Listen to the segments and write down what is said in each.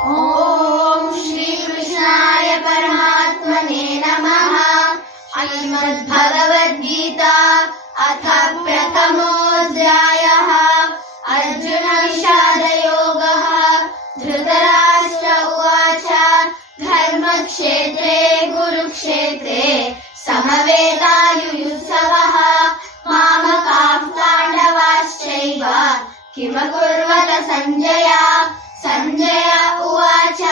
ॐ श्रीकृष्णाय परमात्मने नमः। श्रीमद्भगवद्गीता अथ प्रथमोऽध्यायः। अर्जुन विषादयोगः। धृतराष्ट्र उवाच धर्मक्षेत्रे कुरुक्षेत्रे समवेतायुयुत्सवः मामकाः पाण्डवाश्चैव किमकुर्वत सञ्जय। सञ्जय उवाच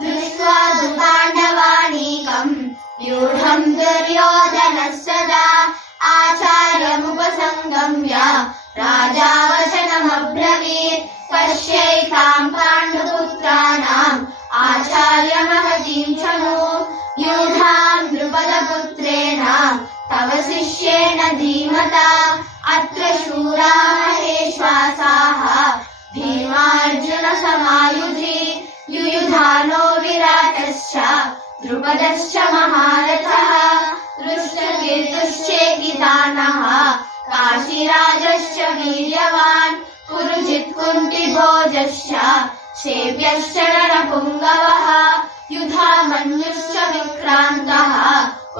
दृष्ट्वा तु पाण्डवानीकम् व्यूढम् दुर्योधनः सदा आचार्यमुपसङ्गम्य राजा वचनमब्रवीत् पश्यैताम् पाण्डुपुत्राणाम् आचार्यमहतीम् चमू यूढाम् द्रुपदपुत्रेण तव शिष्येण धीमता अत्र शूरा महेश्वासाः भीमार्जुन समायुधि युयुधानो विराटश्च द्रुपदश्च महारथः दृष्टकेतुश्चेकितानः काशीराजश्च वीर्यवान् पुरुजित् कुन्तिभोजश्च शेव्यश्च नरपुङ्गवः युधामन्युश्च विक्रान्तः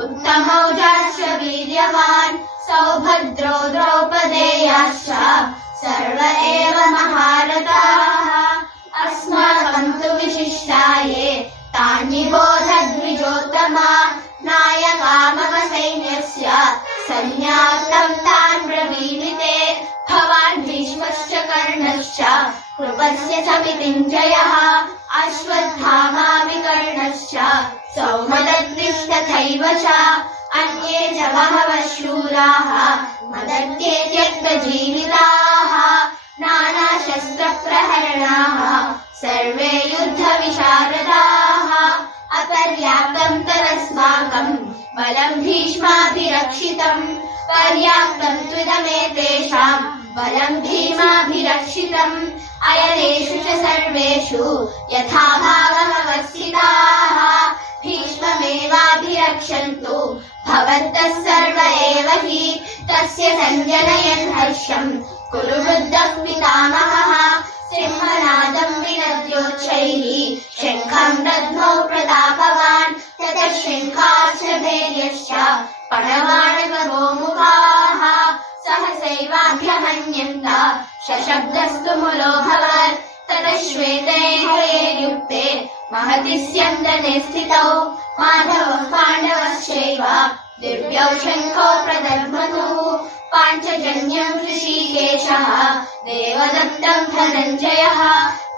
उत्तमौजाश्च वीर्यवान् सौभद्रो द्रौपदेयाश्च सर्व एव महारथाः। अस्माकं तु विशिष्टाये तान्निबोध द्विजोत्तमा नायका मम सैन्यस्य सैन्यार्थं तान् ब्रवीमि। भवान् भीष्मश्च कर्णश्च कृपस्य समितिञ्जयः अश्वत्थामा विकर्णश्च सौमदत्तिस्तथैव च अन्ये च बहवः शूराः मदन्ते त्यक्तजीविताः नानाशस्त्रप्रहरणाः सर्वे युद्धविशारदाः। अपर्याप्तं तदस्माकं बलं भीष्माभिरक्षितं पर्याप्तं त्विदमेतेषां बलं भीमाभिरक्षितम् अयनेषु च सर्वेषु यथा भागमवस्थिताः भीष्ममेवाभिरक्षन्तु भवन्तः सर्व एव हि। तस्य सञ्जनयन् हर्षम् कुरु वृद्धः पितामहः सिंहनादं विनद्योच्चैः शङ्खं दद्मौ प्रतापवान् ततः शङ्खाश्च भैर्यश्च पणवाणकगोमुखाः सहसैवाभ्यहन्यन्त शशब्दस्तु मुलोऽभवत्। ततः श्वेतैर्युक्ते महति स्यन्दने स्थितौ माधवः पाण्डवश्चैव दिव्यौ शङ्खौ प्रदध्मतुः पाञ्चजन्यं ऋषिकेशः देवदत्तं धनञ्जयः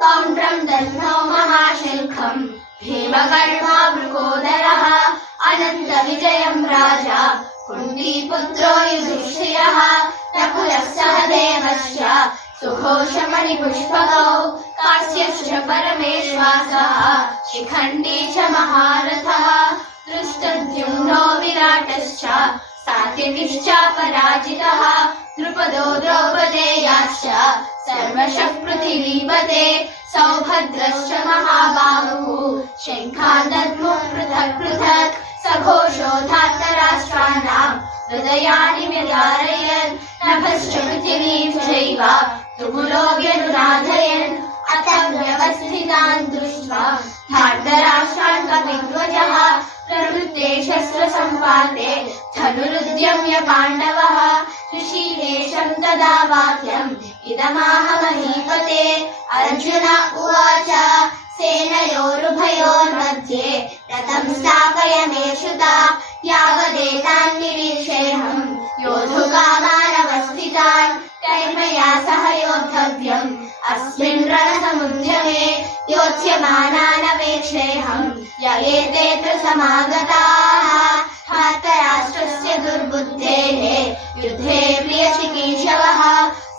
पौण्ड्रं दध्मौ महाशङ्खं भीमकर्मा वृकोदरः अनन्तविजयं राजा कुन्तीपुत्रो युधिष्ठिरः नकुलः सहदेवश्च सुघोषमणिपुष्पकौ काश्यश्च परमेश्वासः शिखण्डी च महारथः दृष्टद्युम्नो विराटश्च सात्यकिश्च पराजितः द्रुपदो द्रौपदेयाश्च सर्वशः पृथिवीपते सौभद्रश्च महाबाहुः शङ्खान् दद्मुः पृथक् पृथक् सघोषो धार्तराष्ट्राणां हृदयानि व्यधारयन् नभश्च पृथिवीं चैव तुमुलो व्यनुराधयन् अथ व्यवस्थितान् दृष्ट्वा धार्तराष्ट्रान् कपिध्वजः प्रवृत्ते शस्त्रसम्पाते धनुरुद्यम्य पाण्डवः ऋषिकेशं तदा वाक्यम् इदमाह महीपते। अर्जुन उवाच सेनयोरुभयोर्मध्ये रथं स्थापयमेषुता यावदेतान् निरीक्षेऽहं योद्धुकामानवस्थितान् कैर्मया सह योद्धव्यम् अस्मिन् रणसमुद्यमे योत्स्यमानानवेक्षेऽहं य एतेऽत्र समागताः। धार्तराष्ट्रस्य दुर्बुद्धेः युद्धे प्रियचिकीर्षवः।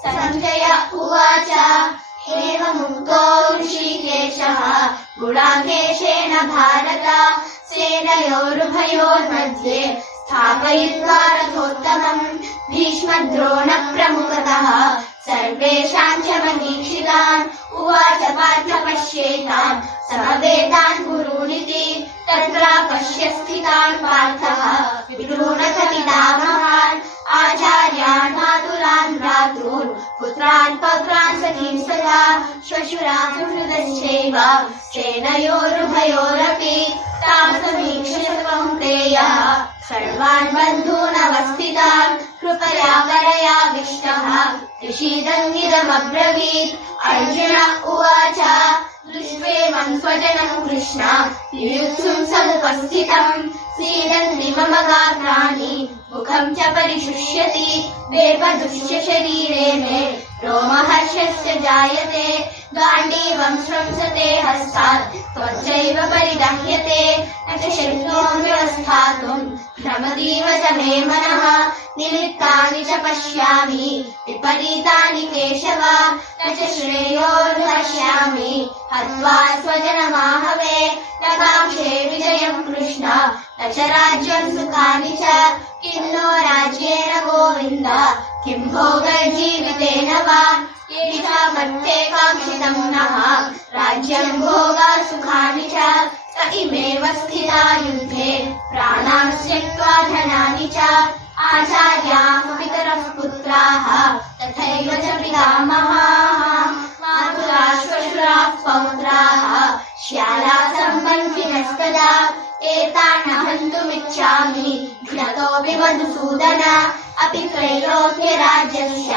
सञ्जय उवाच एवमुक्तो ऋषिकेशः गुडाकेशेन भारत सेनयोरुभयोर्मध्ये स्थापयित्वा रथोत्तमम् भीष्मद्रोणप्रमुखतः सर्वेषां च महीक्षितान् उवाच पार्थ पश्येतान् समवेतान् कुरूनिति तत्रा पश्य स्थितान् पार्थः विद्रोणकपितामहान् आचार्यान् मातुलान् भ्रातॄन् पुत्रान् पौत्रान् सखीन् तथा श्वशुरासुहृदश्चैव सेनयोरुभयोरपि तां समीक्ष्य स कौन्तेयः सर्वान् बन्धूनवस्थितान् कृपया परयाविष्टः ऋषीदन्निदमब्रवीत्। अर्जुन उवाच दृष्ट्वेमं स्वजनं कृष्ण युयुत्सुं समुपस्थितं सीदन्ति मम गात्राणि मुखं च परिशुष्यति वेपदुश्च शरीरे मे रोमहर्षश्च जायते गाण्डीवं स्रंसते हस्तात् त्वच्चैव परिदह्यते न च शक्नोमि व्यवस्थातुं भ्रमतीव च मे मनः निमित्तानि च पश्यामि विपरीतानि केशव न च श्रेयोऽनुपश्यामि हत्वा स्वजनमाहवे न काङ्क्षे विजयं कृष्ण न च राज्यं सुखानि च किं नो राज्येन गोविन्द किं भोगजीवितेन वा येषामर्थे काङ्क्षितं नः राज्यं भोगा सुखानि च स इमेव स्थिता युद्धे प्राणान् त्यक्त्वा धनानि च आचार्याः पितरः पुत्राः तथैव च पितामहाः मातुलाः श्वशुराः पौत्राः श्यालाः सम्बन्धिनस्तदा एतान् हन्तुमिच्छामि घ्नतोऽपि मधुसूदन अपि त्रैलोक्यराज्यस्य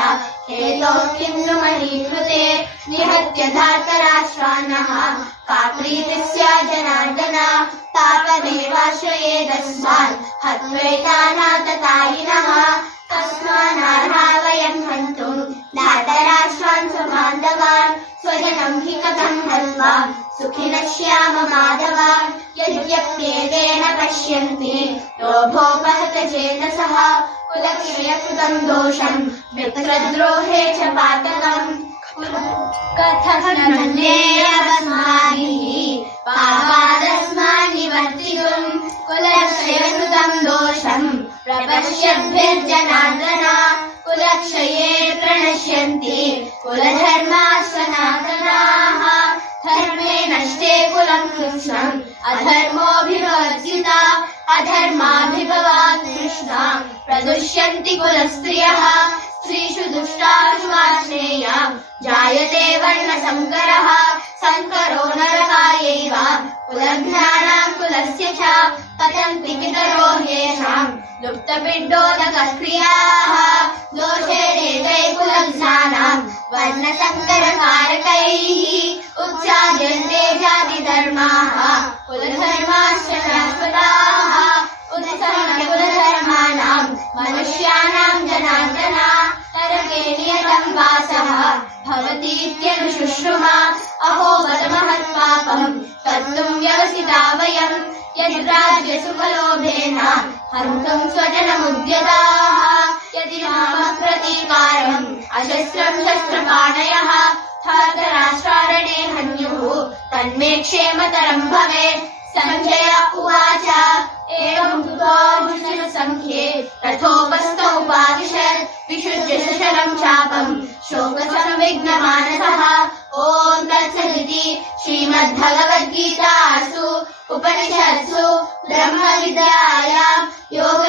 हेतोः किं नु महीकृते निहत्य धार्तराष्ट्रान्नः का प्रीतिः स्यात् जनार्दन तावदेवाश्रयेदस्मान् हत्वैतानाततायिनः तस्मान्नार्हा वयं हन्तुं धार्तराष्ट्रान् स्वबान्धवान् स्वजनं हि कथं हत्वा सुखिनः श्याम माधव यद्यप्येतेन पश्यन्ति लोभोपहतचेतसः कुलक्षयकृतं दोषं मित्रद्रोहे च पातकम् कथं ज्ञेयमस्माभिः पापादस्मान् निवर्तितुं कुलक्षयकृतं दोषं प्रपश्यद्भिर्जनार्दन कुलक्षये प्रणश्यन्ति कुलधर्माः सनातनाः धर्मे नष्टे कुलं कृष्णम् अधर्मोऽभिवर्जिता अधर्माभिभवात् कृष्ण प्रदुष्यन्ति कुलस्त्रियः स्त्रीषु दुष्टाषु आश्रेया जायते वर्णसङ्करः सङ्करो नरकायैव कुलघ्नानां कुलस्य च पतन्ति पितरो ह्येषां लुप्तपिण्डोदकक्रियाः दोषैरेतैः कुलघ्नानां वर्णसङ्करकारकैः उत्साद्यन्ते जातिधर्माः कुलधर्माश्च शाश्वताः उत्सन्नकुलधर्माणां मनुष्याणां जनार्दन नरके नियतं वासः भवतीत्यनुशुश्रुमा अहो बत महत्पापं कर्तुं व्यवसिता वयं यद्राज्यसुखलोभेन हन्तुं स्वजनमुद्यताः यदि नाम प्रतीकारम् अशस्त्रं शस्त्रपाणयः धार्तराष्ट्रारणे हन्युः तन्मे क्षेमतरं भवेत्। सञ्जय उवाच एवं कृतो दुष्टसङ्ख्ये रथोपस्थौ उपादिशत् विसृज्य शशरं चापं शोकसंविघ्नमानसः ॐ तत्सदिति श्रीमद्भगवद्गीतासु उपनिषत्सु ब्रह्मविद्यायां योग